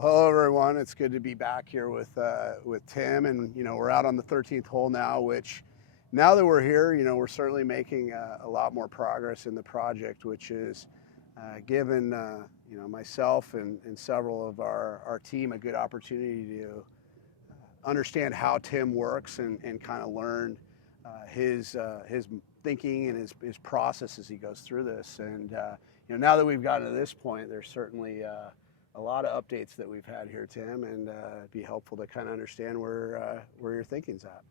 Hello, everyone. It's good to be back here with Tim, and we're out on the 13th hole now. Which, now that we're here, we're certainly making a lot more progress in the project, which is given myself and several of our team a good opportunity to understand how Tim works and kind of learn his thinking and his process as he goes through this. And now that we've gotten to this point, there's certainly a lot of updates that we've had here, Tim, and it'd be helpful to kind of understand where your thinking's at.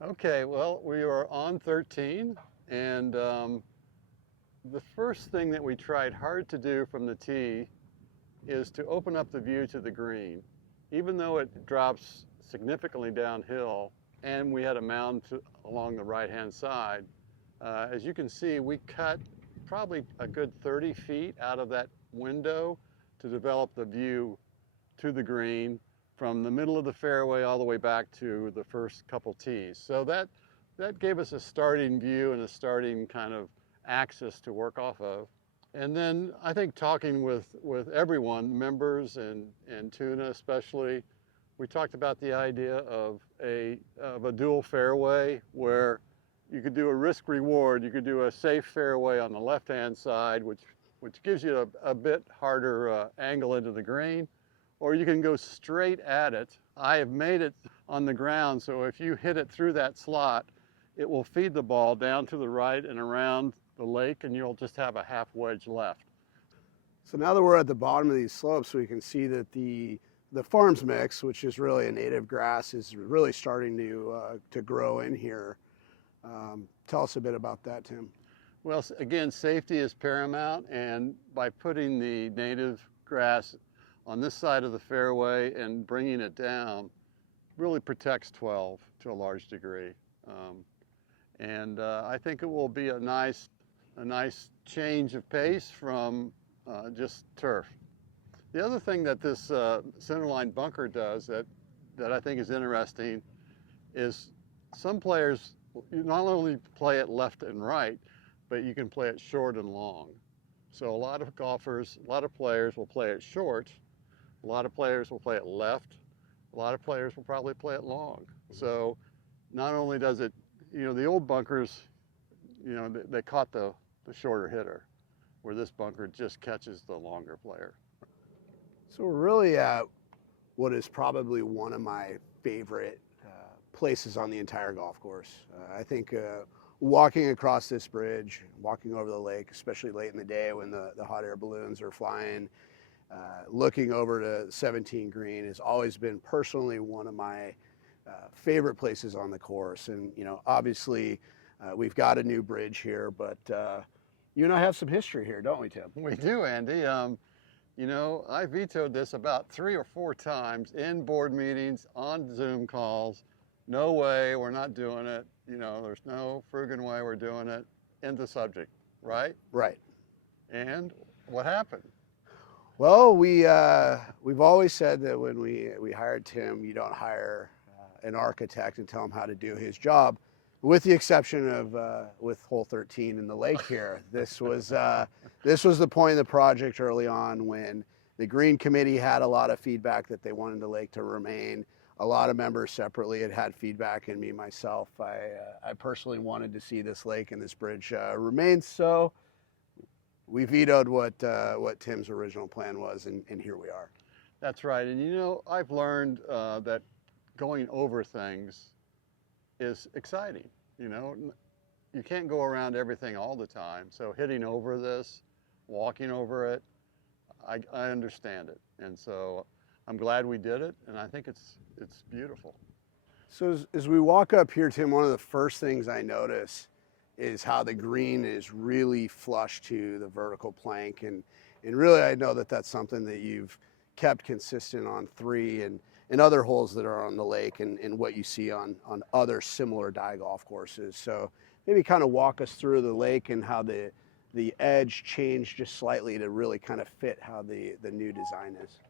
Okay, well, we are on 13, and the first thing that we tried hard to do from the tee is to open up the view to the green. Even though it drops significantly downhill, and we had a mound along the right-hand side, as you can see, we cut probably a good 30 feet out of that window to develop the view to the green from the middle of the fairway all the way back to the first couple tees. So that gave us a starting view and a starting kind of axis to work off of. And then I think talking with everyone, members and Tuna especially, we talked about the idea of a dual fairway where you could do a risk reward. You could do a safe fairway on the left-hand side, which gives you a bit harder angle into the green, or you can go straight at it. I have made it on the ground, so if you hit it through that slot, it will feed the ball down to the right and around the lake, and you'll just have a half wedge left. So now that we're at the bottom of these slopes, we can see that the farms mix, which is really a native grass, is really starting to grow in here. Tell us a bit about that, Tim. Well, again, safety is paramount, and by putting the native grass on this side of the fairway and bringing it down really protects 12 to a large degree. I think it will be a nice change of pace from just turf. The other thing that this centerline bunker does that I think is interesting is some players, you not only play it left and right, but you can play it short and long. So a lot of golfers, a lot of players will play it short, a lot of players will play it left, a lot of players will probably play it long. So not only does it, the old bunkers, they caught the shorter hitter, where this bunker just catches the longer player. So we're really at what is probably one of my favorite places on the entire golf course. I think walking across this bridge, walking over the lake, especially late in the day when the hot air balloons are flying, looking over to 17 green has always been personally one of my favorite places on the course. And obviously we've got a new bridge here, but you and I have some history here, don't we, Tim? We do, Andy. I vetoed this about 3 or 4 times in board meetings, on Zoom calls. No way, we're not doing it. There's no friggin' way we're doing it. End the subject, right? Right. And what happened? Well, we've always said that when we hired Tim, you don't hire an architect and tell him how to do his job, with the exception of with hole 13 in the lake here. This was the point of the project early on when the green committee had a lot of feedback that they wanted the lake to remain. A lot of members separately had feedback, and me myself, I personally wanted to see this lake and this bridge remain. So we vetoed what Tim's original plan was, and here we are. That's right. And I've learned that going over things is exciting. You can't go around everything all the time. So hitting over this, walking over it, I understand it. And so I'm glad we did it, and I think it's beautiful. So as we walk up here, Tim, one of the first things I notice is how the green is really flush to the vertical plank. And really, I know that that's something that you've kept consistent on 3 and other holes that are on the lake and what you see on other similar die golf courses. So maybe kind of walk us through the lake and how the edge changed just slightly to really kind of fit how the new design is.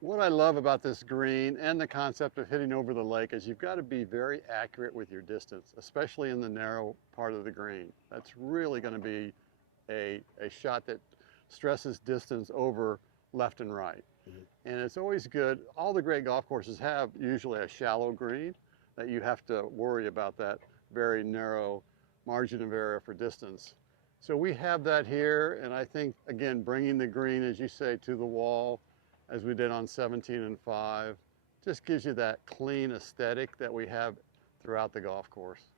What I love about this green and the concept of hitting over the lake is you've got to be very accurate with your distance, especially in the narrow part of the green. That's really going to be a shot that stresses distance over left and right. And it's always good. All the great golf courses have usually a shallow green that you have to worry about that very narrow margin of error for distance. So we have that here, and I think, again, bringing the green, as you say, to the wall, as we did on 17 and 5, just gives you that clean aesthetic that we have throughout the golf course.